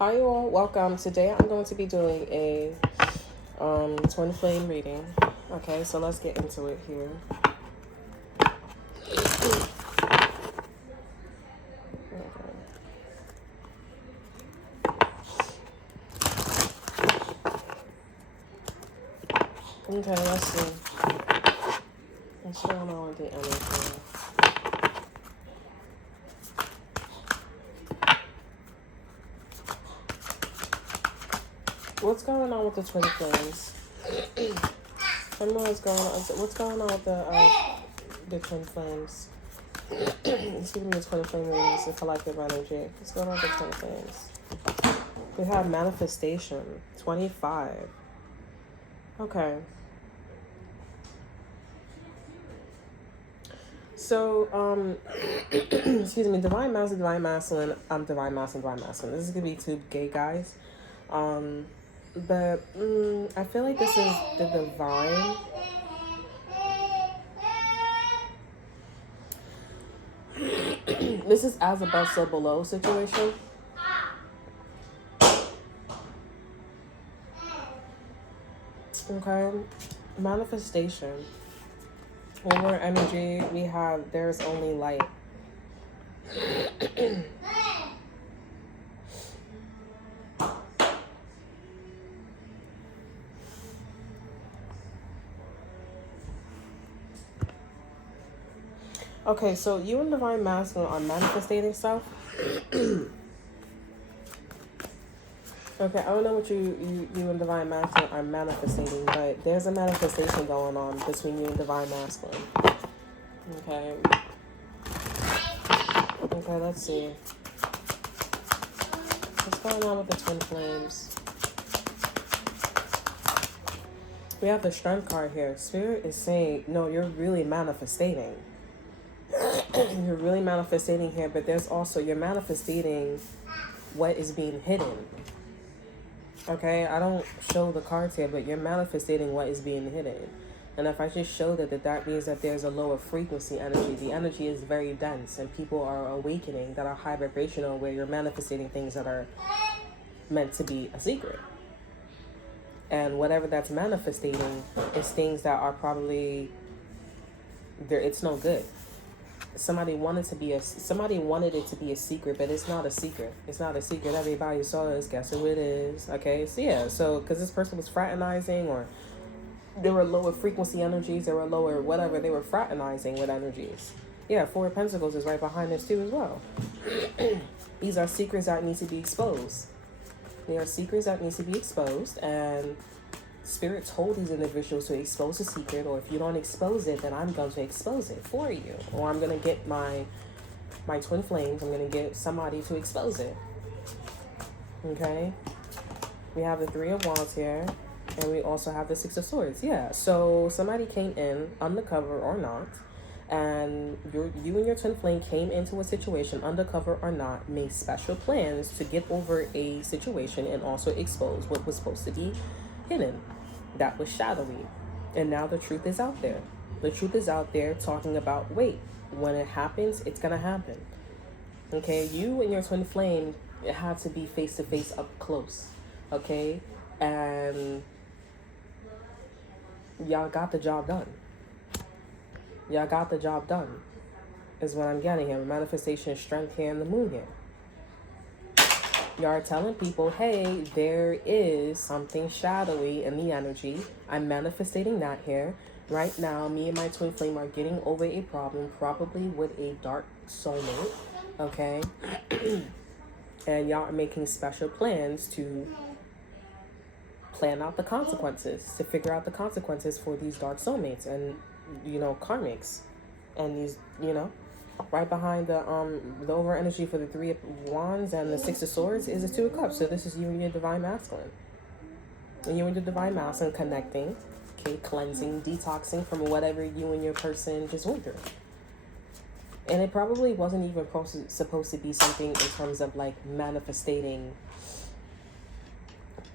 Hi you all, welcome. Today I'm going to be doing a twin flame reading. Okay, so let's get into it here. Okay, let's see. What's going on with the energy? What's going on with the twin flames? Tell me what's going on. What's going on with the twin flames? Excuse me, the twin flame readings, the collective energy. What's going on with the twin flames? We have manifestation, 25. Okay. So, excuse me, divine masculine, divine masculine. Divine masculine, divine masculine. This is gonna be two gay guys. But I feel like this is the divine. This is as above, so below situation. Okay, manifestation. One more energy. We have there's only light. Okay, so you and divine masculine are manifesting stuff. Okay, I don't know what you and divine masculine are manifesting, but there's a manifestation going on between you and divine masculine. Okay. Okay, let's see. What's going on with the twin flames? We have the strength card here. Spirit is saying, no, you're really manifesting. You're really manifesting here, but there's also, you're manifesting what is being hidden. Okay, I don't show the cards here, but you're manifesting what is being hidden. And if I just show that means that there's a lower frequency energy. The energy is very dense, and people are awakening that are high vibrational, where you're manifesting things that are meant to be a secret. And whatever that's manifesting is things that are probably there. It's no good. Somebody wanted it to be a secret, but it's not a secret. It's not a secret. Everybody saw this. Guess who it is? Okay, so yeah, because this person was fraternizing, or there were lower frequency energies, there were lower whatever, they were fraternizing with energies. Yeah, Four of Pentacles is right behind this too as well. These are secrets that need to be exposed. They are secrets that need to be exposed, and Spirit told these individuals to expose the secret, or if you don't expose it, then I'm going to expose it for you. Or I'm going to get my twin flames, I'm going to get somebody to expose it. Okay? We have the Three of Wands here, and we also have the Six of Swords. Yeah, so somebody came in, undercover or not, and you and your twin flame came into a situation, undercover or not, made special plans to get over a situation and also expose what was supposed to be hidden. That was shadowy. And now the truth is out there. The truth is out there talking about, wait, when it happens, it's going to happen. Okay, you and your twin flame, it had to be face to face, up close. Okay, and y'all got the job done. Y'all got the job done, is what I'm getting here. Manifestation, strength here, and the moon here. Y'all are telling people, hey, there is something shadowy in the energy. I'm manifesting that here. Right now, me and my twin flame are getting over a problem, probably with a dark soulmate, okay? And y'all are making special plans to plan out the consequences, to figure out the consequences for these dark soulmates and, karmics. And these, right behind the over energy for the Three of Wands and the Six of Swords is the Two of Cups. So this is you and your divine masculine. And you and your divine masculine connecting, okay, cleansing, detoxing from whatever you and your person just went through. And it probably wasn't even supposed to be something in terms of like manifesting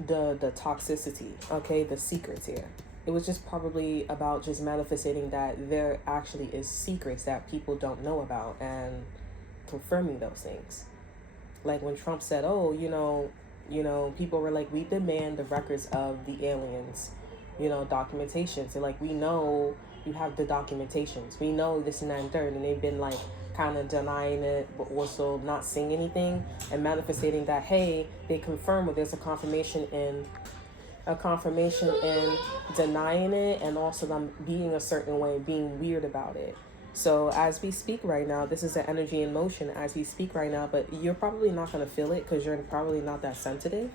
the toxicity, okay, the secrets here. It was just probably about just manifesting that there actually is secrets that people don't know about, and confirming those things. Like when Trump said, oh, You know, people were like, we demand the records of the aliens, you know, documentation. So like, we know you have the documentations. We know this and that and third. And they've been like kind of denying it, but also not saying anything and manifesting that, hey, they confirm, but there's a confirmation in denying it, and also them being a certain way, being weird about it. So as we speak right now, this is an energy in motion as we speak right now, but you're probably not going to feel it because you're probably not that sensitive.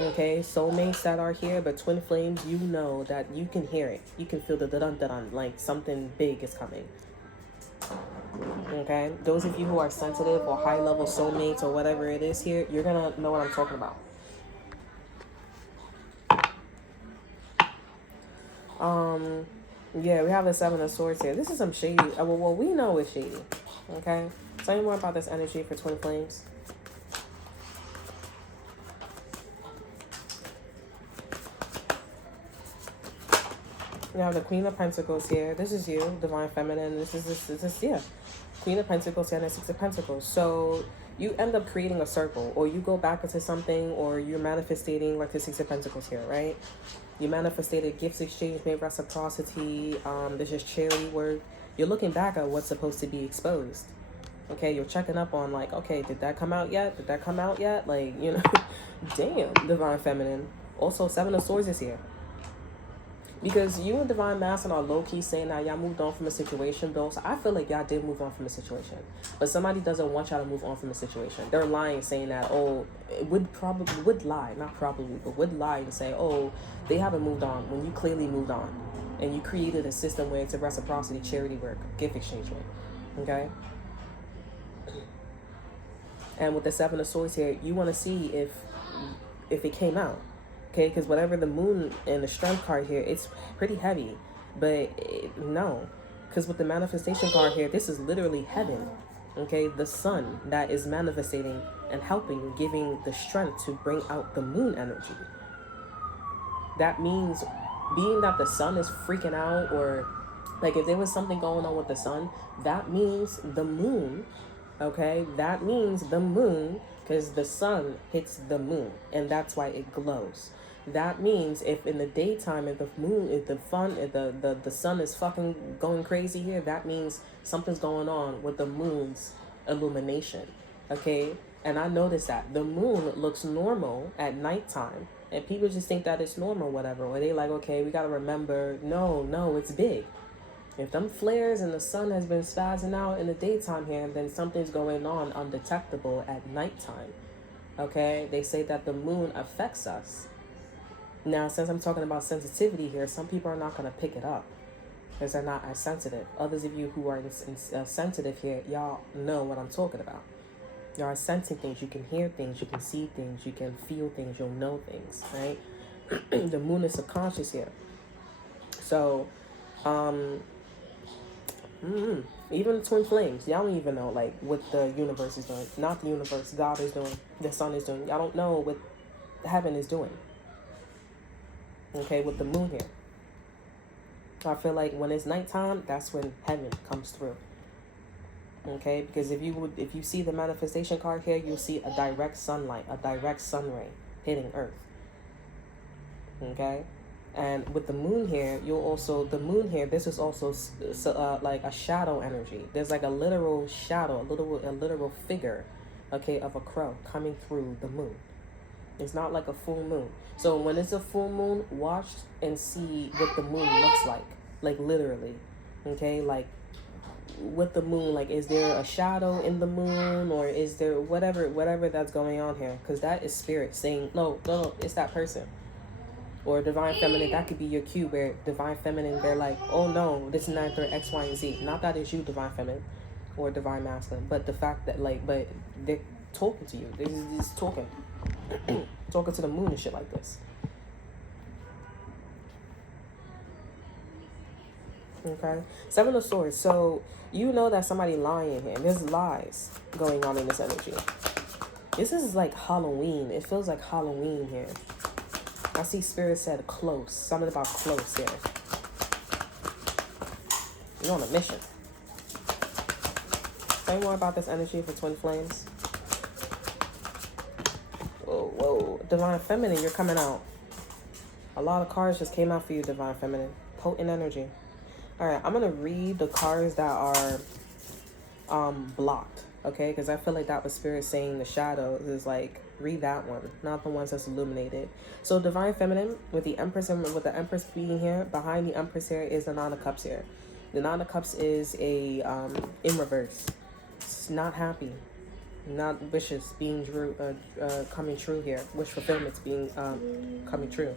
Okay, soulmates that are here, but twin flames, you know that you can hear it. You can feel the dun-dun-dun, like something big is coming. Okay, those of you who are sensitive or high level soulmates or whatever it is here, you're going to know what I'm talking about. Yeah, we have the Seven of Swords here. This is some shady. Well, we know it's shady. Okay, tell me more about this energy for twin flames. We have the Queen of Pentacles here. This is you, Divine Feminine. This is yeah. Queen of Pentacles and the Six of Pentacles. So you end up creating a circle, or you go back into something, or you're manifesting like the Six of Pentacles here, right? You manifested gifts exchange, made reciprocity. There's just charity work. You're looking back at what's supposed to be exposed. Okay, you're checking up on like, okay, did that come out yet? Did that come out yet? Like, you know, damn, Divine Feminine. Also, Seven of Swords is here. Because you and Divine Masculine are low-key saying that y'all moved on from a situation, though. So I feel like y'all did move on from a situation. But somebody doesn't want y'all to move on from a situation. They're lying, saying that, oh, it would lie and say, oh, they haven't moved on, when you clearly moved on. And you created a system where it's a reciprocity, charity work, gift exchange. Okay? And with the Seven of Swords here, you want to see if it came out. Okay, because whatever the moon and the strength card here, it's pretty heavy. But no, because with the manifestation card here, this is literally heaven. Okay, the sun that is manifesting and helping, giving the strength to bring out the moon energy. That means, being that the sun is freaking out, or like if there was something going on with the sun, that means the moon. Okay, that means the moon, because the sun hits the moon, and that's why it glows. That means if in the daytime, if the sun is fucking going crazy here, that means something's going on with the moon's illumination. Okay, and I noticed that the moon looks normal at nighttime, and people just think that it's normal, whatever. Or they like, okay, we gotta remember, no, it's big. If them flares and the sun has been spazzing out in the daytime here, then something's going on undetectable at nighttime. Okay, they say that the moon affects us. Now, since I'm talking about sensitivity here, some people are not going to pick it up because they're not as sensitive. Others of you who are sensitive here, y'all know what I'm talking about. Y'all are sensing things. You can hear things. You can see things. You can feel things. You'll know things, right? The moon is subconscious here. So, even the twin flames, y'all don't even know like what the universe is doing. Not the universe, God is doing, the sun is doing. Y'all don't know what heaven is doing. Okay, with the moon here. I feel like when it's nighttime, that's when heaven comes through. Okay, because if you see the manifestation card here, you'll see a direct sunlight, a direct sun ray hitting Earth. Okay, and with the moon here, this is also like a shadow energy. There's like a literal shadow, a literal figure, okay, of a crow coming through the moon. It's not like a full moon. So when it's a full moon, watch and see what the moon looks like literally, okay, like with the moon, like is there a shadow in the moon, or is there whatever that's going on here? Because that is spirit saying no, it's that person. Or Divine Feminine, that could be your cue where Divine Feminine, they're like, oh no, this is not their X, Y, and Z. Not that it's you, Divine Feminine, or Divine Masculine, but the fact that but they're talking to you. They're just talking. Talking to the moon and shit like this. Okay. Seven of Swords. So you know that somebody lying here. There's lies going on in this energy. This is like Halloween. It feels like Halloween here. I see Spirit said close. Something about close here. You're on a mission. Tell me more about this energy for twin flames. Whoa. Divine Feminine, you're coming out. A lot of cards just came out for you, Divine Feminine. Potent energy. All right, I'm going to read the cards that are blocked, okay? Because I feel like that was Spirit saying the shadows is like, read that one, not the ones that's illuminated. So Divine Feminine, with the Empress and with the Empress being here, behind the Empress here is the Nine of Cups here. The Nine of Cups is a in reverse. It's not happy, not wishes being coming true here. Wish fulfillments being coming true.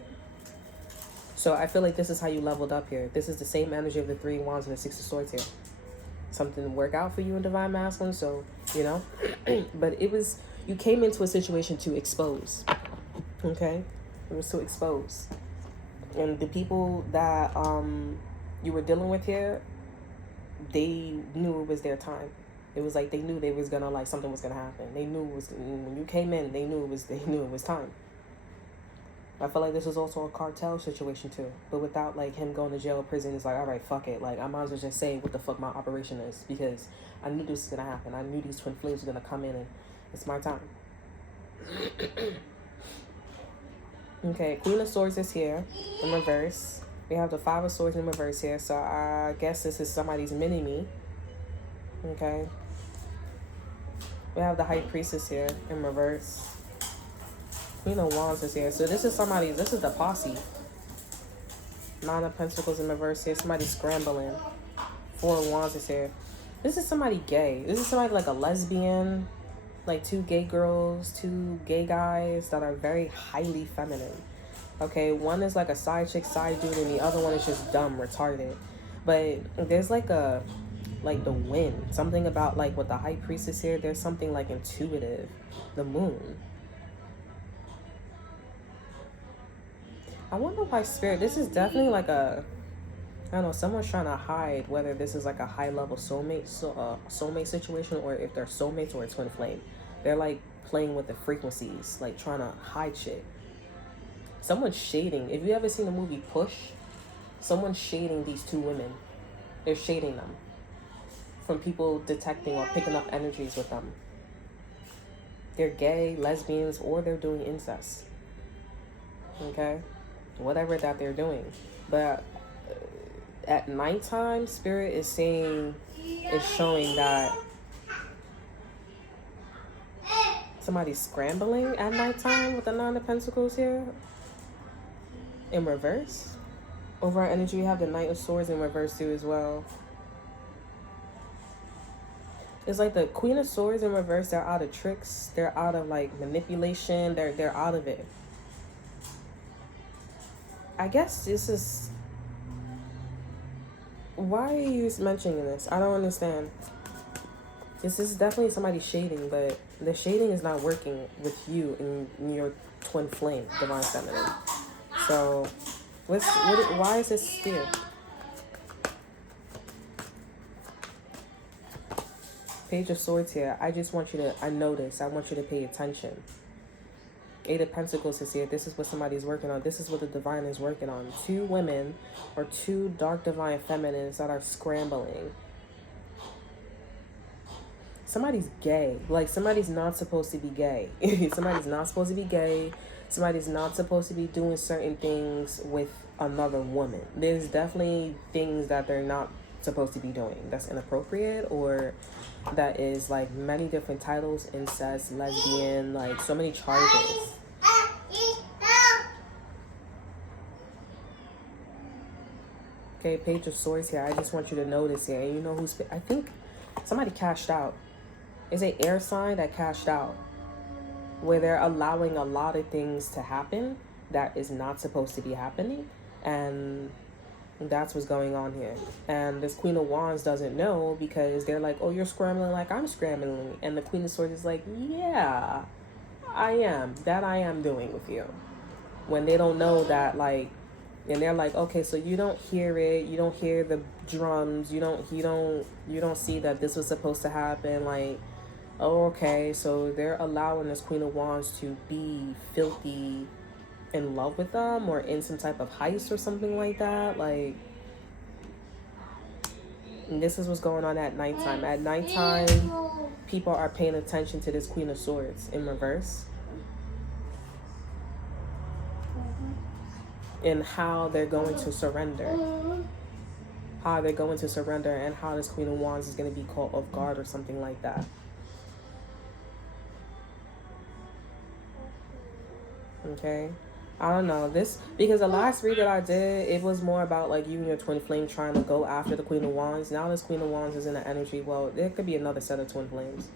So I feel like this is how you leveled up here. This is the same energy of the Three of Wands and the Six of Swords here. Something to work out for you in Divine Masculine, so, you know. But it was, you came into a situation to expose, okay? It was to expose. And the people that you were dealing with here, they knew it was their time. It was like they knew they was gonna, like, something was gonna happen. They knew it was, when you came in, they knew it was time. I feel like this was also a cartel situation too. But without like him going to jail or prison, it's like, all right, fuck it. Like, I might as well just say what the fuck my operation is, because I knew this was going to happen. I knew these twin flames were going to come in and it's my time. Okay, Queen of Swords is here in reverse. We have the Five of Swords in reverse here. So I guess this is somebody's mini-me. Okay. We have the High Priestess here in reverse. Queen of Wands is here. So this is this is the posse. Nine of Pentacles in reverse here. Somebody scrambling. Four of Wands is here. This is somebody gay. This is somebody like a lesbian. Like two gay girls, two gay guys that are very highly feminine. Okay, one is like a side chick, side dude, and the other one is just dumb, retarded. But there's like the wind. Something about like with the High Priestess here, there's something like intuitive. The moon. I wonder why Spirit, this is definitely like a, I don't know, someone's trying to hide whether this is like a high level soulmate situation, or if they're soulmates or a twin flame. They're like playing with the frequencies, like trying to hide shit. Someone's shading. If you ever seen the movie Push, someone's shading these two women. They're shading them from people detecting or picking up energies with them. They're gay, lesbians, or they're doing incest. Okay? Whatever that they're doing. But at nighttime, Spirit is saying, is showing that somebody's scrambling at nighttime with the Nine of Pentacles here in reverse. Over our energy, we have the Knight of Swords in reverse too as well. It's like the Queen of Swords in reverse, they're out of tricks, they're out of like manipulation, they're out of it. I guess this is, why are you mentioning this? I don't understand. This is definitely somebody shading, but the shading is not working with you and your twin flame, Divine Feminine. So, why is this here? Page of Swords here. I just want you to, I want you to pay attention. Eight of Pentacles is here. This is what somebody's working on. This is what the Divine is working on. Two women or two dark Divine Feminines that are scrambling. Somebody's gay. Like, somebody's not supposed to be gay. Somebody's not supposed to be gay. Somebody's not supposed to be doing certain things with another woman. There's definitely things that they're not supposed to be doing that's inappropriate, or that is like many different titles, incest, lesbian, like so many charges. Okay, Page of Swords here. I just want you to notice here. And you know who's, I think somebody cashed out. It's an air sign that cashed out, where they're allowing a lot of things to happen that is not supposed to be happening. And that's what's going on here. And this Queen of Wands doesn't know, because they're like, oh, you're scrambling like I'm scrambling. And the Queen of Swords is like, yeah, I am. That I am doing with you. When they don't know that, like, and they're like, okay, so you don't hear it, you don't hear the drums, you don't see that this was supposed to happen. Like, oh, okay, so they're allowing this Queen of Wands to be filthy in love with them, or in some type of heist or something like that. Like, this is what's going on at nighttime. At nighttime, people are paying attention to this Queen of Swords in reverse. in how they're going to surrender. How they're going to surrender, and how this Queen of Wands is going to be caught off guard or something like that. Okay. I don't know this, because the last read that I did, it was more about like you and your twin flame trying to go after the Queen of Wands. Now this Queen of Wands is in the energy. Well, there could be another set of twin flames.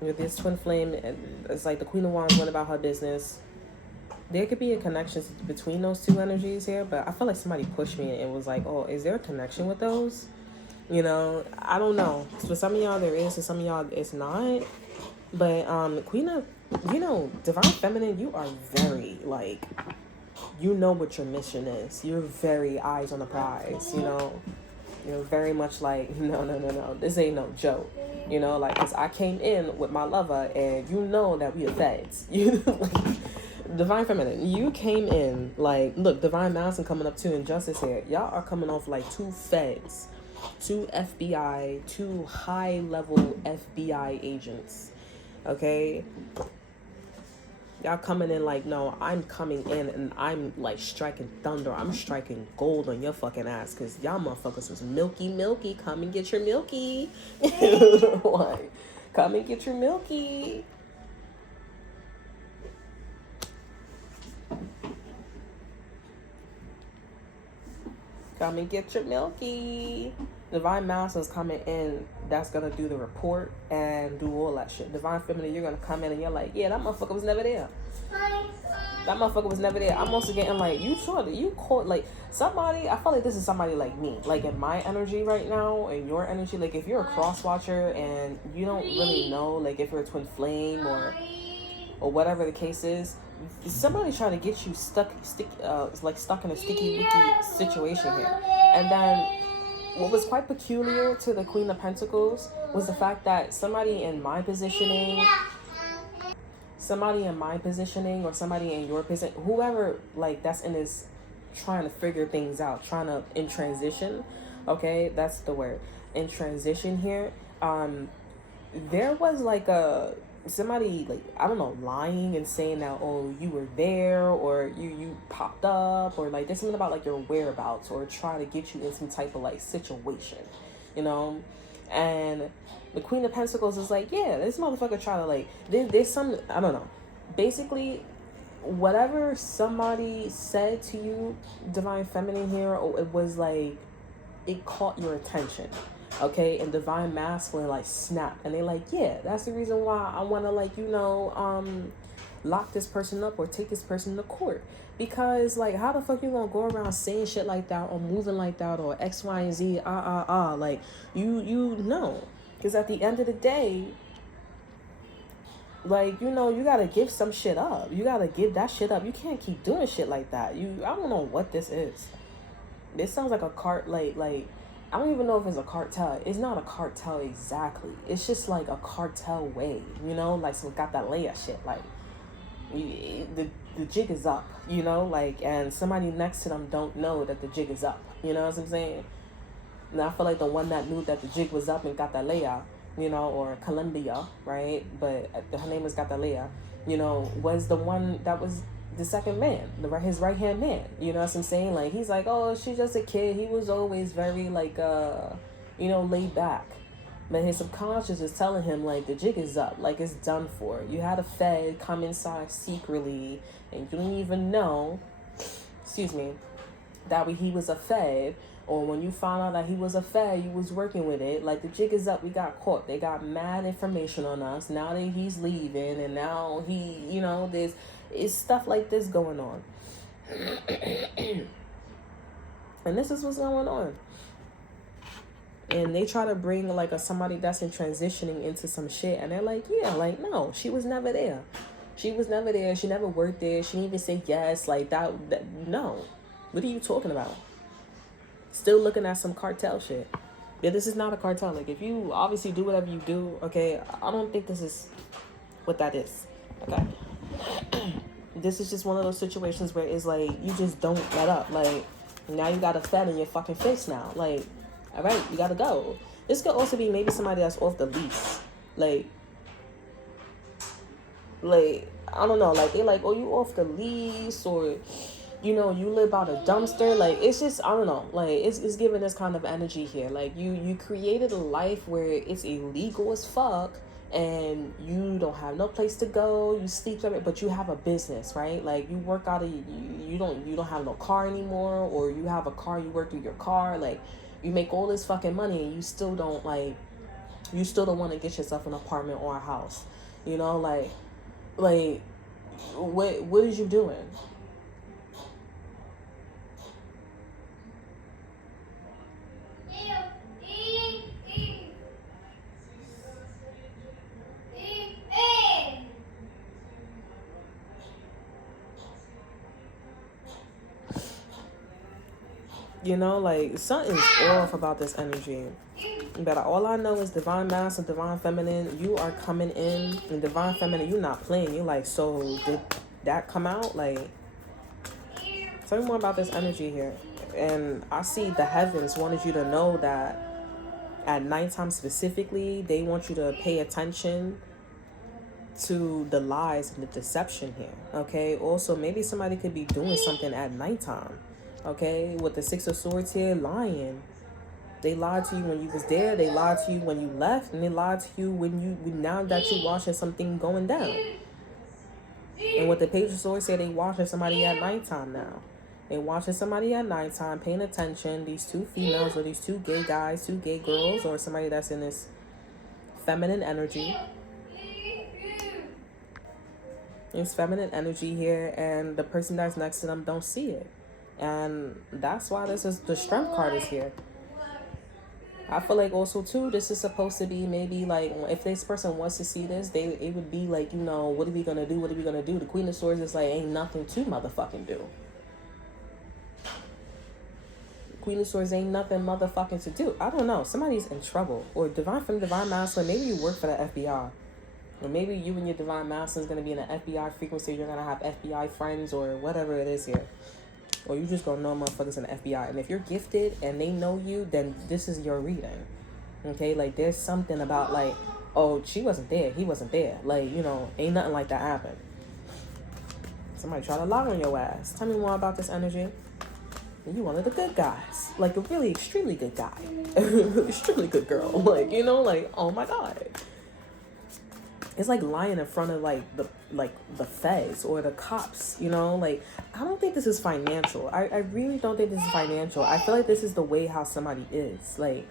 With this twin flame, it's like the Queen of Wands went about her business. There could be a connection between those two energies here, but I feel like somebody pushed me and was like, oh, is there a connection with those? You know, I don't know. For some of y'all there is, and some of y'all it's not. But Queen of, you know, Divine Feminine, you are very like, you know what your mission is. You're very eyes on the prize, you know. You're very much like, no, this ain't no joke. You know, like, because I came in with my lover, and you know that we are feds. You know, Divine Feminine, you came in, like, look, Divine Masculine coming up too, and Justice here. Y'all are coming off like two feds, two FBI, two high-level FBI agents, okay? Y'all coming in like, no, I'm coming in and I'm like striking thunder. I'm striking gold on your fucking ass, because y'all motherfuckers was milky. Come and get your milky. Like, come and get your milky. Come and get your milky. Divine Masculine's coming in, that's gonna do the report and do all that shit. Divine Feminine, you're gonna come in and you're like, yeah, that motherfucker was never there. That motherfucker was never there. I'm also getting like, you sure that you caught like somebody, I feel like this is somebody like me, like in my energy right now, and your energy, like if you're a cross watcher and you don't really know, like if you're a twin flame or whatever the case is, somebody's trying to get you stuck in a sticky wicky situation here. And then what was quite peculiar to the Queen of Pentacles was the fact that somebody in my positioning, or somebody in your position, whoever like that's in this trying to figure things out, in transition, okay, that's the word, in transition here, there was like somebody like, I don't know, lying and saying that, oh, you were there, or you popped up, or like there's something about like your whereabouts, or trying to get you in some type of like situation, you know. And the Queen of Pentacles is like, yeah, this motherfucker try to like, there's some, I don't know, basically whatever somebody said to you, Divine Feminine here, it was like, it caught your attention. Okay, and Divine Masculine like snapped, and they like, yeah, that's the reason why I want to like, you know, lock this person up or take this person to court, because like, how the fuck you gonna go around saying shit like that or moving like that or X, Y, and Z, like you know, because at the end of the day, like, you know, you gotta give some shit up. You gotta give that shit up. You can't keep doing shit like that. I don't know what this is. This sounds like a like. I don't even know if it's a cartel. It's not a cartel exactly. It's just like a cartel way, you know, like some Catalea shit. Like, the jig is up, you know, like, and somebody next to them don't know that the jig is up. You know what I'm saying? And I feel like the one that knew that the jig was up in Catalea, you know, or Colombia, right? But her name was Catalea, you know, was the one that was the second man, his right hand man. You know what I'm saying? Like, he's like, oh, she's just a kid. He was always very like you know, laid back. But his subconscious is telling him like the jig is up, like it's done for. You had a Fed come inside secretly, and you didn't even know, excuse me, that he was a Fed. Or when you found out that he was a Fed, you was working with it. Like, the jig is up. We got caught. They got mad information on us. Now that he's leaving, and now he, you know, it's stuff like this going on. And this is what's going on. And they try to bring like somebody that's in transitioning into some shit, and they're like, yeah, like, no, she was never there. She was never there. She never worked there. She didn't even say yes. Like that no. What are you talking about? Still looking at some cartel shit. Yeah, this is not a cartel. Like, if you obviously do whatever you do, okay, I don't think this is what that is. Okay. This is just one of those situations where it's like, you just don't let up. Like, now you got a Fed in your fucking face now. Like, all right, you gotta go. This could also be maybe somebody that's off the lease. Like, I don't know. Like, they're like, oh, you off the lease, or you live out a dumpster. Like, it's just, I don't know, like, it's giving this kind of energy here. Like, you created a life where it's illegal as fuck, and you don't have no place to go, you sleep somewhere, but you have a business, right? Like, you work out of, you don't have no car anymore, or you have a car, you work through your car. Like, you make all this fucking money, and you still don't, like, you still don't want to get yourself an apartment or a house, like what is you doing? Like, something's off about this energy. But all I know is divine masculine, divine feminine. You are coming in, and divine feminine, you're not playing. You're like, so did that come out? Like, tell me more about this energy here. And I see the heavens wanted you to know that at nighttime specifically, they want you to pay attention to the lies and the deception here. Okay. Also, maybe somebody could be doing something at nighttime. Okay. With the Six of Swords here, lying. They lied to you when you was there. They lied to you when you left, and they lied to you now that you're watching something going down. And what the Page of Swords say, they watching somebody at nighttime now. They watching somebody at nighttime, paying attention. These two females, or these two gay guys, two gay girls, or somebody that's in this feminine energy. It's feminine energy here, and the person that's next to them don't see it. And that's why this is the Strength card is here. I feel like also too, this is supposed to be maybe like, if this person wants to see this, it would be like, what are we gonna do? What are we gonna do? The Queen of Swords is like, ain't nothing to motherfucking do. Queen of Swords ain't nothing motherfucking to do. I don't know. Somebody's in trouble. Or divine feminine, divine masculine. Maybe you work for the FBI. Or maybe you and your divine masculine is gonna be in an FBI frequency. You're gonna have FBI friends or whatever it is here. Or you just gonna know motherfuckers in the FBI. And if you're gifted and they know you, then this is your reading. Okay? Like, there's something about, like, oh, she wasn't there, he wasn't there. Like, ain't nothing like that happen. Somebody try to lie on your ass. Tell me more about this energy. You one of the good guys. Like, a really extremely good guy. Really extremely good girl. Like, like, oh my God. It's like lying in front of the feds or the cops, like, I don't think this is financial. I really don't think this is financial. I feel like this is the way how somebody is. Like,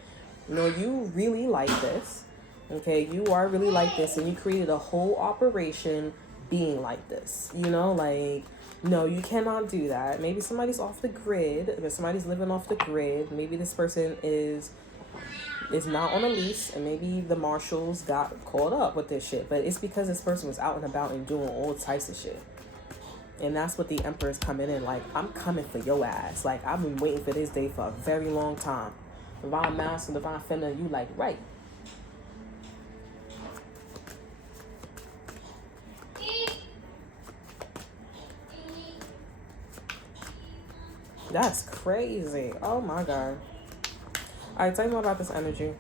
you really like this. Okay, you are really like this, and you created a whole operation being like this. Like, no, you cannot do that. Maybe somebody's off the grid. If somebody's living off the grid, maybe this person is not on a lease, and maybe the marshals got caught up with this shit. But it's because this person was out and about and doing all types of shit. And that's what the Emperor is coming in. Like, I'm coming for your ass. Like, I've been waiting for this day for a very long time. Divine masculine, divine feminine, you like, right. That's crazy. Oh my God. Alright, tell me more about this energy.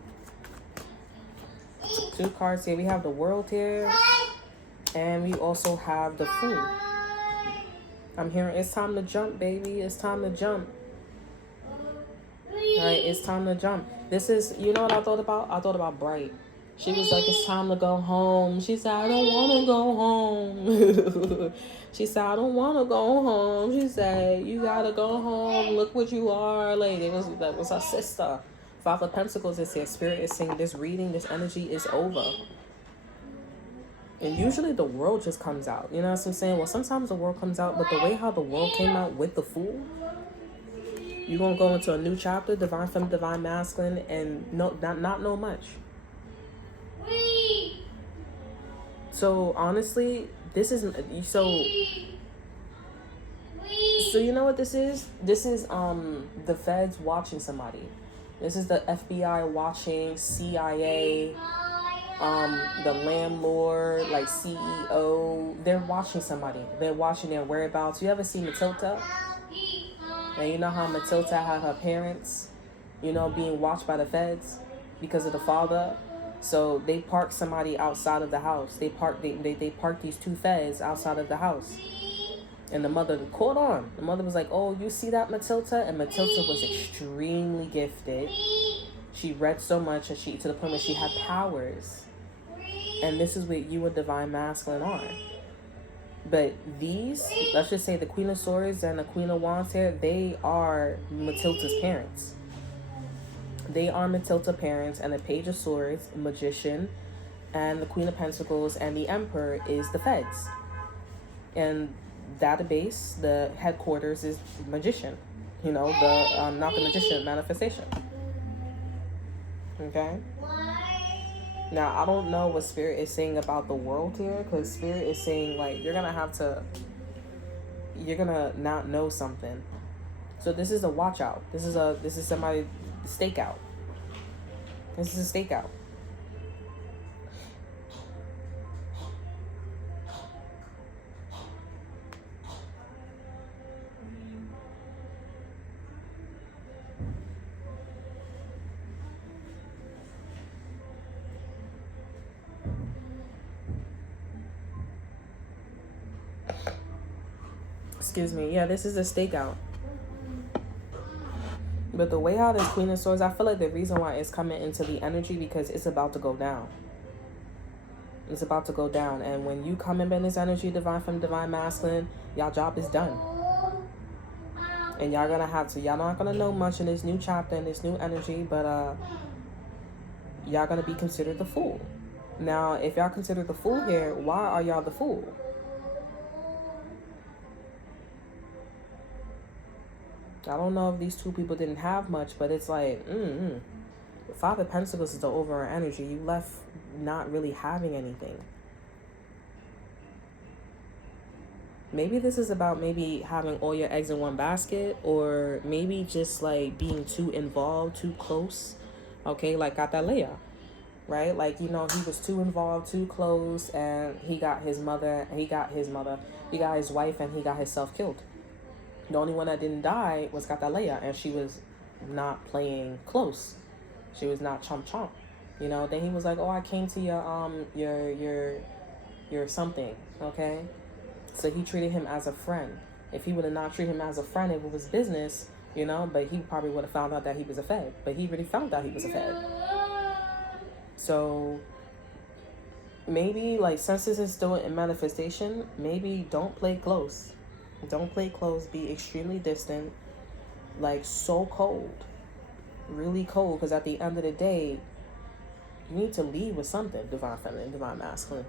Two cards here. We have the World here. And we also have the Fool. I'm hearing it's time to jump, baby. It's time to jump. Alright, it's time to jump. This is, you know what I thought about? I thought about Bright. She was like, it's time to go home. She said, I don't want to go home. She said, I don't want to go home. She said, you got to go home. Look what you are. Like, that was her sister. Five of Pentacles is here. Spirit is saying this reading, this energy is over. And usually the World just comes out. You know what I'm saying? Well, sometimes the World comes out, but the way how the World came out with the Fool, you're going to go into a new chapter, divine feminine, divine masculine, and not know much. So honestly, this is so you know what this is? This is the feds watching somebody. This is the FBI watching, CIA, the landlord, like CEO. They're watching somebody. They're watching their whereabouts. You ever see Matilda? And you know how Matilda had her parents, being watched by the feds because of the father. So they parked somebody outside of the house. They parked these two feds outside of the house. And the mother caught on. The mother was like, oh, you see that, Matilda? And Matilda was extremely gifted. She read so much, and to the point where she had powers. And this is what you and Divine Masculine are. But these, let's just say the Queen of Swords and the Queen of Wands here, they are Matilda's parents. They are Matilda's parents, and the Page of Swords, Magician, and the Queen of Pentacles, and the Emperor is the Feds. And database, the headquarters is Magician. You know, the not the Magician, Manifestation. Okay? Now, I don't know what Spirit is saying about the world here, because Spirit is saying, like, you're gonna not know something. So this is a watch out. This is somebody stakeout. This is a stakeout. Excuse me. Yeah, this is a stakeout. But the way how this Queen of Swords, I feel like the reason why it's coming into the energy, because it's about to go down. It's about to go down. And when you come in this energy, Divine Femme, Divine Masculine, y'all job is done. And y'all not gonna know much in this new chapter, in this new energy, but y'all gonna be considered the fool. Now, if y'all considered the fool here, why are y'all the fool? I don't know if these two people didn't have much, but it's like, Five of Pentacles is the overall energy. You left not really having anything. Maybe this is about maybe having all your eggs in one basket, or maybe just like being too involved, too close. Okay, like Catalea, right? Like, you know, he was too involved, too close, and he got his wife, and he got himself killed. The only one that didn't die was Catalea, and she was not playing close. She was not chomp. You know, then he was like, oh, I came to your something, okay? So he treated him as a friend. If he would have not treated him as a friend, if it was business, you know, but he probably would have found out that he was a Fed. But he really found out he was a Fed. So maybe, like, since this is still in manifestation, maybe don't play close. Don't play close. Be extremely distant. Like, so cold. Really cold. Because at the end of the day, you need to leave with something. Divine Feminine, Divine Masculine.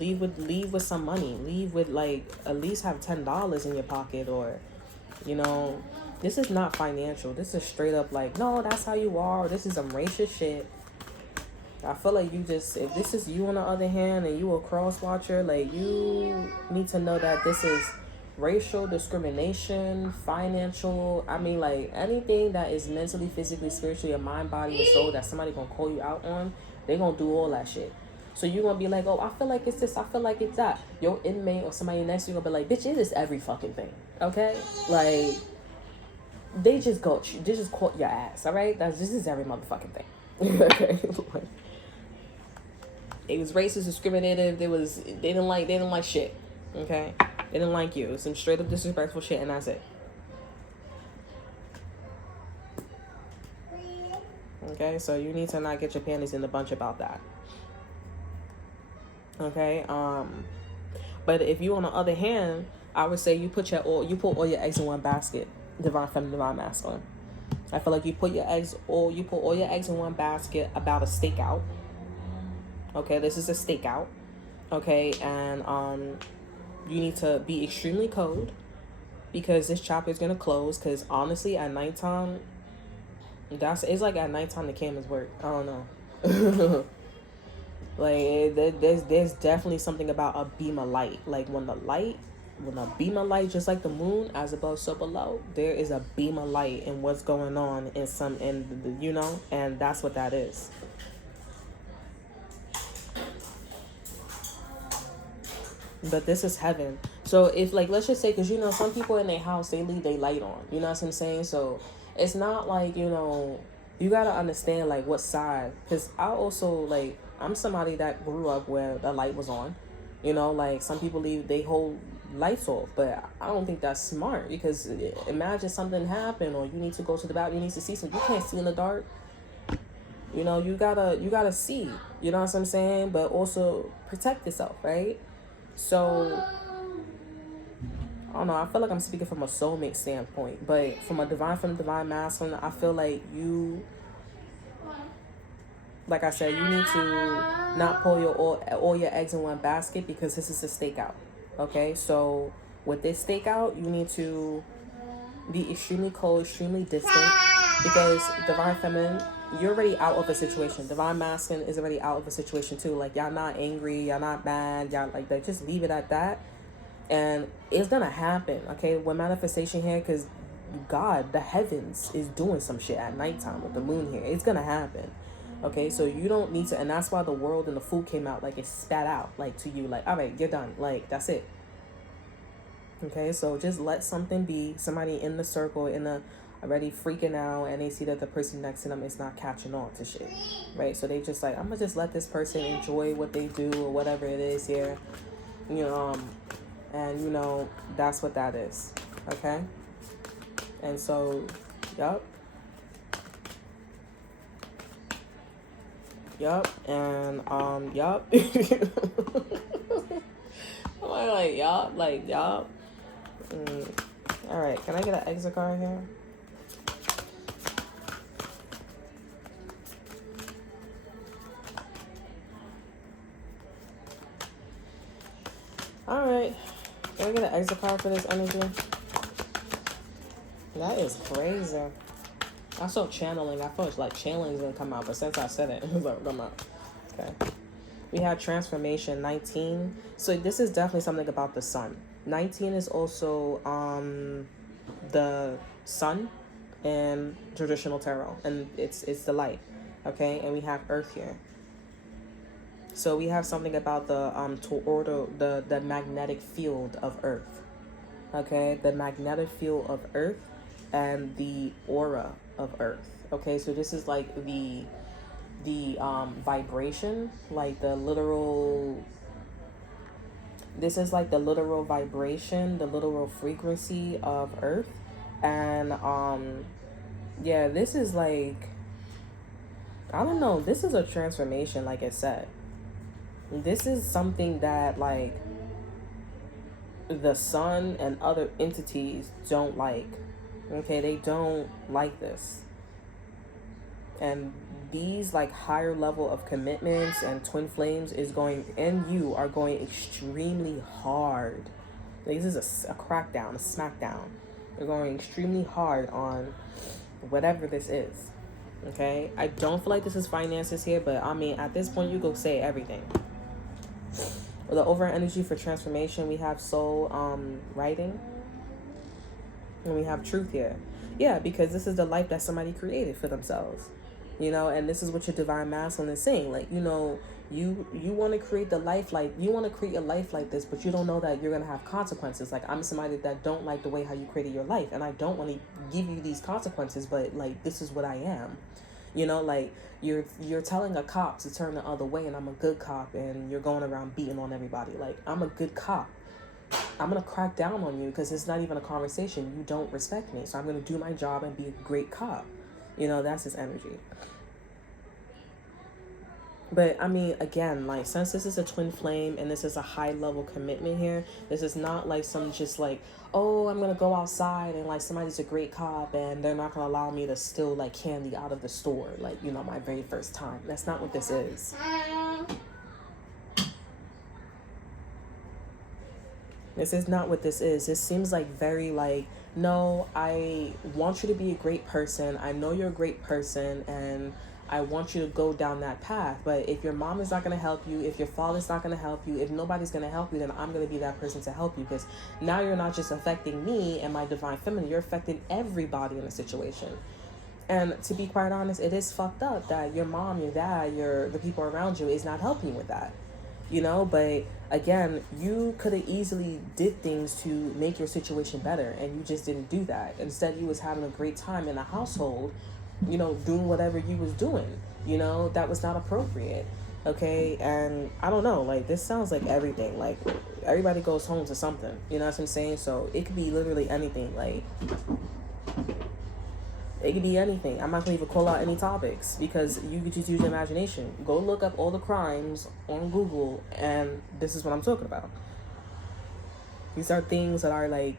Leave with some money. Leave with, like, at least have $10 in your pocket. Or, you know, this is not financial. This is straight up like, no, that's how you are. This is some racist shit. I feel like if this is you on the other hand, and you a cross watcher, like, you need to know that this is racial discrimination, financial, I mean, like, anything that is mentally, physically, spiritually, your mind, body, and soul that somebody gonna call you out on, they gonna do all that shit. So you gonna be like, oh, I feel like it's this, I feel like it's that. Your inmate or somebody next to you gonna be like, bitch, it is every fucking thing, okay? Like, they just got you, they just caught your ass, all right? This is every motherfucking thing. Okay? Like, it was racist, discriminative. They didn't like shit. Okay, they didn't like you. Some straight up disrespectful shit, and that's it. Okay, so you need to not get your panties in a bunch about that. Okay, but if you, on the other hand, I would say you put all your eggs in one basket. Divine Feminine, Divine Masculine. I feel like you put all your eggs in one basket about a stakeout. Okay, this is a stakeout. Okay, and you need to be extremely cold, because this chapter is gonna close. Because honestly, at nighttime, it's like at nighttime the cameras work. I don't know. Like, there's definitely something about a beam of light. Like, when a beam of light, just like the moon, as above so below, there is a beam of light in what's going on you know, and that's what that is. But this is heaven. So if, like, let's just say, because, you know, some people in their house, they leave their light on. You know what I'm saying? So it's not like, you know, you got to understand, like, what side. Because I also, like, I'm somebody that grew up where the light was on. You know, like some people leave they whole lights off, but I don't think that's smart, because imagine something happened or you need to go to the bathroom, you need to see something. You can't see in the dark. You know, you gotta see. You know what I'm saying? But also protect yourself, right? So I don't know. I feel like I'm speaking from a soulmate standpoint, but from the divine masculine, I feel like you, like I said, you need to not pull all your eggs in one basket, because this is a stakeout. Okay, so with this stakeout, you need to be extremely cold, extremely distant, because divine feminine, you're already out of a situation. Divine masculine is already out of a situation too. Like, y'all not angry, y'all not mad, y'all like that. Just leave it at that, and it's gonna happen. Okay, with manifestation here, because God, the heavens, is doing some shit at nighttime with the moon here. It's gonna happen. Okay, so you don't need to, and that's why the world and the food came out, like it spat out, like to you, like, all right, you're done, like that's it. Okay, so just let something be. Somebody in the circle, already freaking out, and they see that the person next to them is not catching on to shit, right? So they just like, I'm gonna just let this person enjoy what they do or whatever it is here, you know, and you know that's what that is, okay? And so, yup. Yup, and yup. I'm like, yup, like, yup. All right, can I get an exit card here? All right, can I get an exit card for this energy? That is crazy. I saw channeling. I thought like channeling's gonna come out, but since I said it, it's like come out. Okay. We have transformation 19. So this is definitely something about the sun. 19 is also the sun in traditional tarot, and it's the light. Okay, and we have earth here. So we have something about the magnetic field of earth. Okay, the magnetic field of earth and the aura of earth. Okay, so this is like the vibration, like the literal, this is like the literal vibration, the literal frequency of earth. And yeah, this is like, I don't know, this is a transformation, like I said. This is something that like the sun and other entities don't like. Okay, they don't like this. And these like higher level of commitments and twin flames is going, and you are going extremely hard. Like, this is a crackdown, a smackdown. They're going extremely hard on whatever this is. Okay, I don't feel like this is finances here, but I mean, at this point, you go say everything. The overall energy for transformation, we have soul writing, and we have truth here. Yeah, because this is the life that somebody created for themselves, you know, and this is what your divine masculine is saying. Like, you know, you want to create the life, like you want to create a life like this, but you don't know that you're gonna have consequences. Like, I'm somebody that don't like the way how you created your life, and I don't want to give you these consequences, but like, this is what I am. You know, like you're telling a cop to turn the other way, and I'm a good cop, and you're going around beating on everybody. Like, I'm a good cop. I'm gonna crack down on you because it's not even a conversation. You don't respect me, so I'm gonna do my job and be a great cop. You know, that's his energy. But I mean, again, like, since this is a twin flame and this is a high level commitment here, this is not like some just like, oh, I'm gonna go outside and like somebody's a great cop and they're not gonna allow me to steal like candy out of the store, like, you know, my very first time. That's not what this is. This is not what this is. This seems like very like, no, I want you to be a great person. I know you're a great person, and I want you to go down that path. But if your mom is not going to help you, if your father's not going to help you, if nobody's going to help you, then I'm going to be that person to help you. Because now you're not just affecting me and my divine feminine, you're affecting everybody in the situation. And to be quite honest, it is fucked up that your mom, your dad, the people around you is not helping you with that. You know, but again, you could have easily did things to make your situation better, and you just didn't do that. Instead, you was having a great time in the household, you know, doing whatever you was doing. You know, that was not appropriate. Okay, and I don't know, like, this sounds like everything. Like, everybody goes home to something, you know what I'm saying? So it could be literally anything. Like, it could be anything. I'm not gonna even call out any topics because you could just use your imagination. Go look up all the crimes on Google, and this is what I'm talking about. These are things that are like,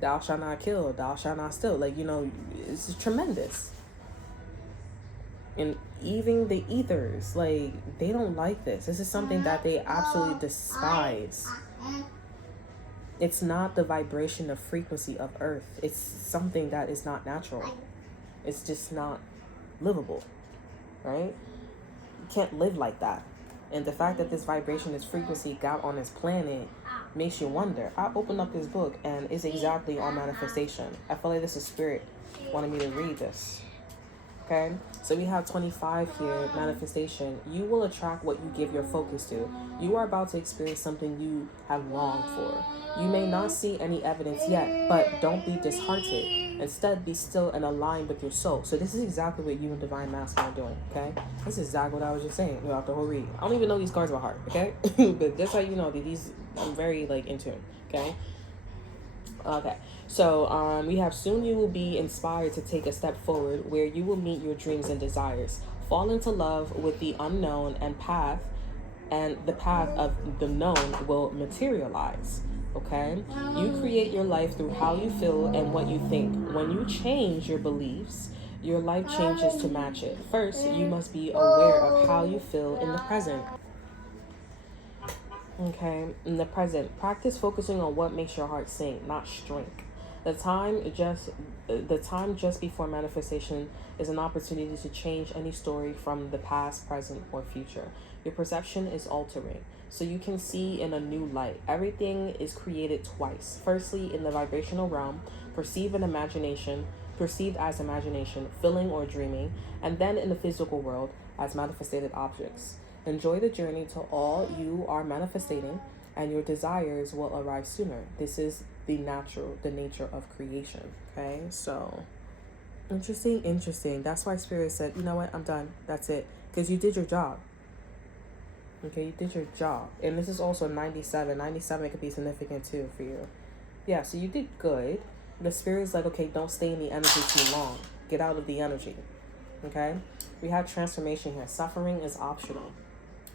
thou shalt not kill, thou shalt not steal. Like, you know, it's tremendous. And even the ethers, like, they don't like this. This is something that they absolutely despise. It's not the vibration of frequency of Earth. It's something that is not natural. It's just not livable, right? You can't live like that. And the fact that this vibration, this frequency got on this planet makes you wonder. I opened up this book and it's exactly on manifestation. I feel like this is spirit wanting me to read this. Okay, so we have 25 here, manifestation. You will attract what you give your focus to. You are about to experience something you have longed for. You may not see any evidence yet, but don't be disheartened. Instead, be still and aligned with your soul. So this is exactly what you and Divine Masculine are doing, okay? This is exactly what I was just saying throughout the whole read. I don't even know these cards by heart, okay? But that's how you know these, I'm very, like, in tune, okay? Okay, so we have soon you will be inspired to take a step forward where you will meet your dreams and desires. Fall into love with the unknown and the path of the known will materialize. Okay, you create your life through how you feel and what you think. When you change your beliefs, your life changes to match it. First, you must be aware of how you feel in the present. Okay, in the present, practice focusing on what makes your heart sing, not shrink. The time just before manifestation is an opportunity to change any story from the past, present, or future. Your perception is altering, so you can see in a new light. Everything is created twice. Firstly, in the vibrational realm, perceived as imagination, feeling, or dreaming, and then in the physical world as manifested objects. Enjoy the journey to all you are manifesting, and your desires will arrive sooner. This is the nature of creation. Okay, so interesting. That's why Spirit said, you know what, I'm done. That's it. Because you did your job. Okay, you did your job. And this is also 97. 97 could be significant too for you. Yeah, so you did good. The Spirit's like, okay, don't stay in the energy too long. Get out of the energy. Okay? We have transformation here. Suffering is optional.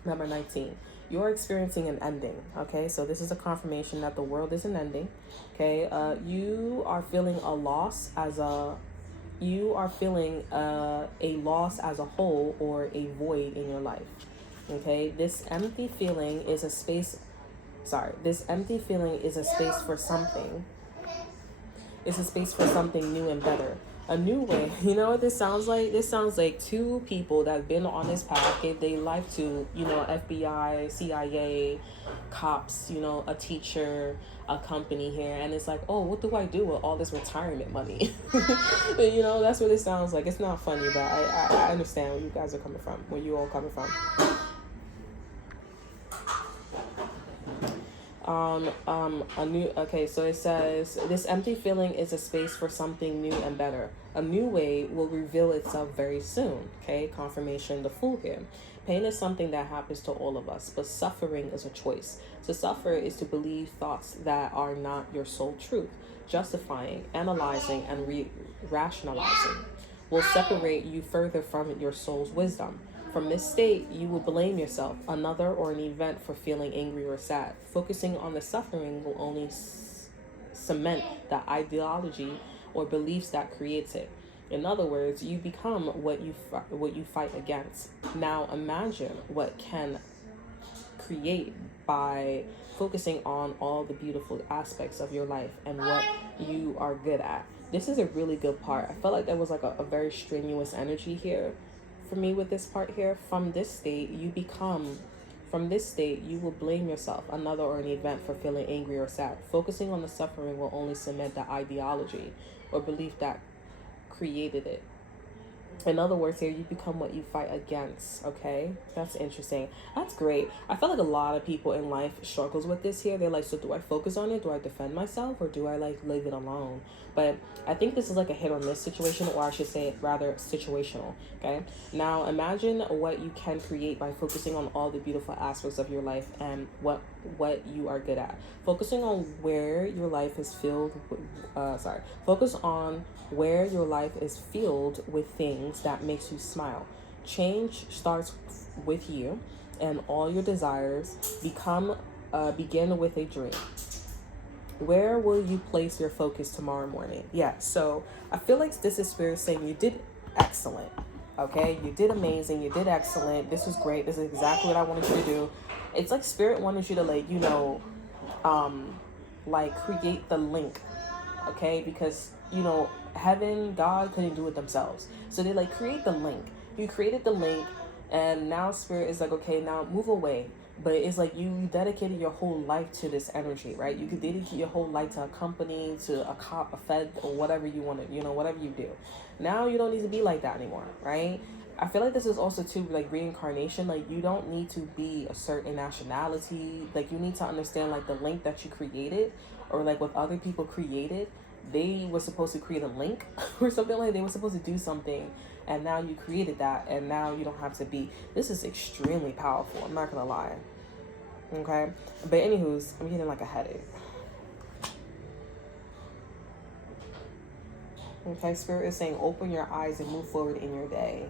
Number 19, you're experiencing an ending. Okay, so this is a confirmation that the world is an ending. Okay, you are feeling a loss as a loss as a whole, or a void in your life. Okay, this empty feeling is a space for something. It's a space for something new and better. A new way. You know what this sounds like? This sounds like two people that have been on this path, gave their life to, FBI, CIA, cops, a teacher, a company here. And it's like, oh, what do I do with all this retirement money? That's what it sounds like. It's not funny, but I understand where you guys are coming from, where you all coming from. So it says, this empty feeling is a space for something new and better. A new way will reveal itself very soon. Okay, confirmation, the Fool here. Pain is something that happens to all of us, but suffering is a choice. To suffer is to believe thoughts that are not your soul truth. Justifying, analyzing, and rationalizing will separate you further from your soul's wisdom. From this state, you will blame yourself, another, or an event for feeling angry or sad. Focusing on the suffering will only cement the ideology or beliefs that creates it. In other words, you become what you fight against. Now imagine what can create by focusing on all the beautiful aspects of your life and what you are good at. This is a really good part. I felt like there was like a very strenuous energy here for me with this part here. From this state, you will blame yourself, another, or an event for feeling angry or sad. Focusing on the suffering will only cement the ideology or belief that created it. In other words, here, you become what you fight against. Okay, that's interesting. That's great. I feel like a lot of people in life struggles with this here. They're like, so do I focus on it? Do I defend myself, or do I like leave it alone? But I think this is like a hit or miss situation, or I should say rather situational. Okay, now imagine what you can create by focusing on all the beautiful aspects of your life and what you are good at. Focusing on where your life is filled with, focus on where your life is filled with things that makes you smile. Change starts with you, and all your desires begin with a dream. Where will you place your focus tomorrow morning? Yeah, so I feel like this is Spirit saying you did excellent. Okay, you did amazing, you did excellent. This was great. This is exactly what I wanted you to do. It's like Spirit wanted you to like create the link. Okay, because heaven, God couldn't do it themselves. So they like create the link. You created the link, and now Spirit is like, okay, now move away. But it's like you dedicated your whole life to this energy, right? You could dedicate your whole life to a company, to a cop, a fed, or whatever you want to, whatever you do. Now you don't need to be like that anymore, right? I feel like this is also too like reincarnation. Like you don't need to be a certain nationality. Like you need to understand like the link that you created, or like what other people created. They were supposed to create a link or something, like they were supposed to do something, and now you created that, and now you don't have to be. This is extremely powerful, I'm not gonna lie. Okay, but anywho's, I'm getting like a headache. Okay, Spirit is saying open your eyes and move forward in your day.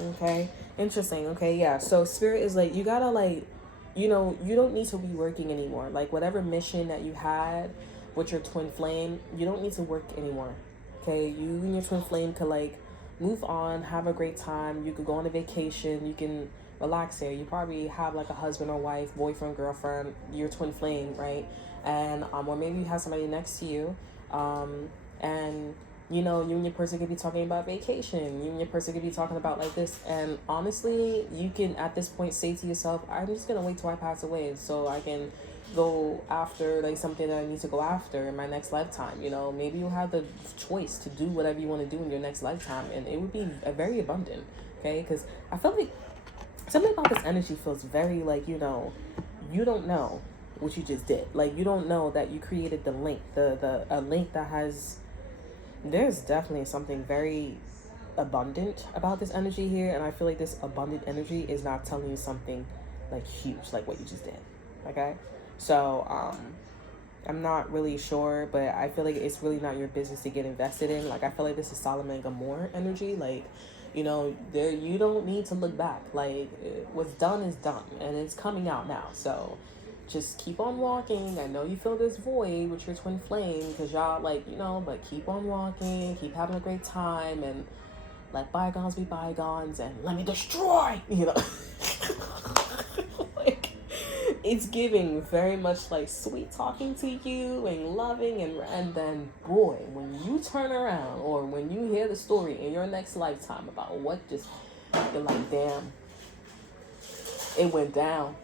Okay, interesting. Okay, yeah, so Spirit is like, you gotta like, you don't need to be working anymore. Like whatever mission that you had with your twin flame, you don't need to work anymore. Okay, you and your twin flame could like move on, have a great time. You could go on a vacation, you can relax here. You probably have like a husband or wife, boyfriend, girlfriend, your twin flame, right? And or maybe you have somebody next to you, and you and your person could be talking about vacation. You and your person could be talking about like this. And honestly, you can at this point say to yourself, I'm just going to wait till I pass away so I can go after like something that I need to go after in my next lifetime. Maybe you'll have the choice to do whatever you want to do in your next lifetime. And it would be very abundant. Okay. Because I feel like something about this energy feels very like, you don't know what you just did. Like you don't know that you created the link, a link that has. There's definitely something very abundant about this energy here, and I feel like this abundant energy is not telling you something like huge like what you just did. Okay, so I'm not really sure, but I feel like it's really not your business to get invested in. Like I feel like this is Solomon Gomorrah energy. Like there, you don't need to look back. Like what's done is done, and it's coming out now. So just keep on walking. I know you feel this void with your twin flame because y'all like, but keep on walking, keep having a great time, and let bygones be bygones, and let me destroy, like it's giving very much like sweet talking to you and loving, and then boy, when you turn around or when you hear the story in your next lifetime about what just, you're like, damn, it went down.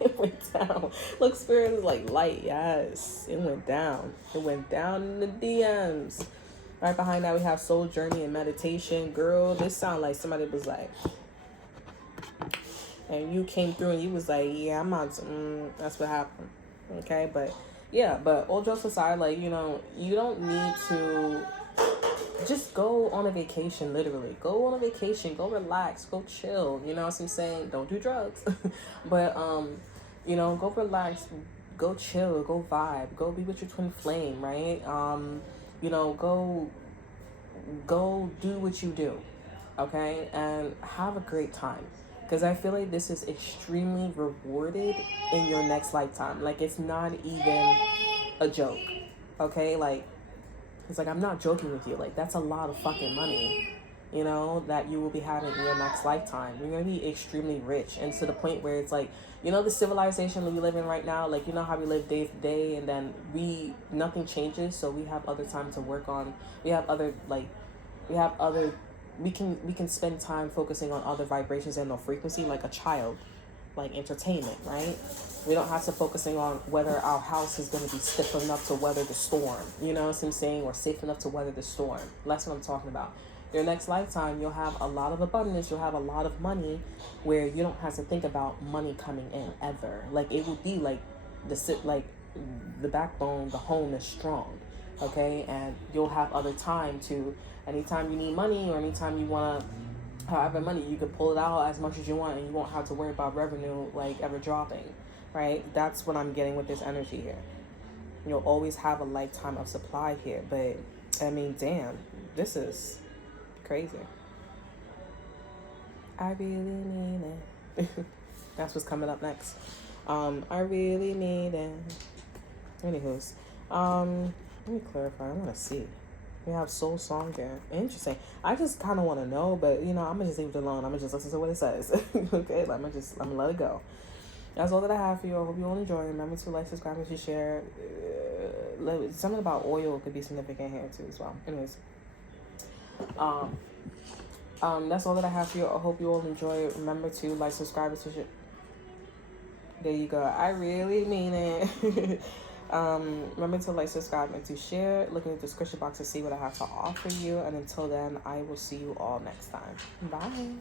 It went down. Look, Spirit is like light. Yes, it went down. It went down in the DMs. Right behind that, we have soul journey and meditation. Girl, this sound like somebody was like, and you came through and you was like, yeah, I'm out. That's what happened. Okay, but yeah, but all jokes aside, like, you don't need to just go on a vacation, literally. Go on a vacation, go relax, go chill. You know what I'm saying? Don't do drugs. But, go relax, go chill, go vibe, go be with your twin flame, right? Go do what you do, okay? And have a great time. Because I feel like this is extremely rewarded in your next lifetime. Like, it's not even a joke, okay? Like, it's like, I'm not joking with you. Like, that's a lot of fucking money, that you will be having in your next lifetime. You're going to be extremely rich. And to the point where it's like, the civilization that we live in right now, like, how we live day to day, and then nothing changes. So we have other time to work on. We can spend time focusing on other vibrations and no frequency, like a child. like entertainment, right? We don't have to focusing on whether our house is going to be stiff enough to weather the storm. You know what I'm saying? Or safe enough to weather the storm. That's what I'm talking about. Your next lifetime, you'll have a lot of abundance. You'll have a lot of money where you don't have to think about money coming in ever. Like it will be like the backbone, the home is strong. Okay. And you'll have other time to, anytime you need money or anytime you want to, however money, you can pull it out as much as you want and you won't have to worry about revenue like ever dropping, right? That's what I'm getting with this energy here. You'll always have a lifetime of supply here, but I mean, damn, this is crazy. I really mean it. That's what's coming up next. I really mean it. Anywho's, let me clarify. I want to see. We have soul song there. Interesting. I just kind of want to know, but you know, I'm gonna just leave it alone. I'm gonna just listen to what it says. Okay, let me let it go. That's all that I have for you. I hope you all enjoy. Remember to like, subscribe, and share. Something about oil could be significant here too as well. Anyways, that's all that I have for you. I hope you all enjoy. Remember to like, subscribe, and share. There you go. I really mean it. Remember to like, subscribe, and to share. Look in the description box to see what I have to offer you. And until then, I will see you all next time. Bye.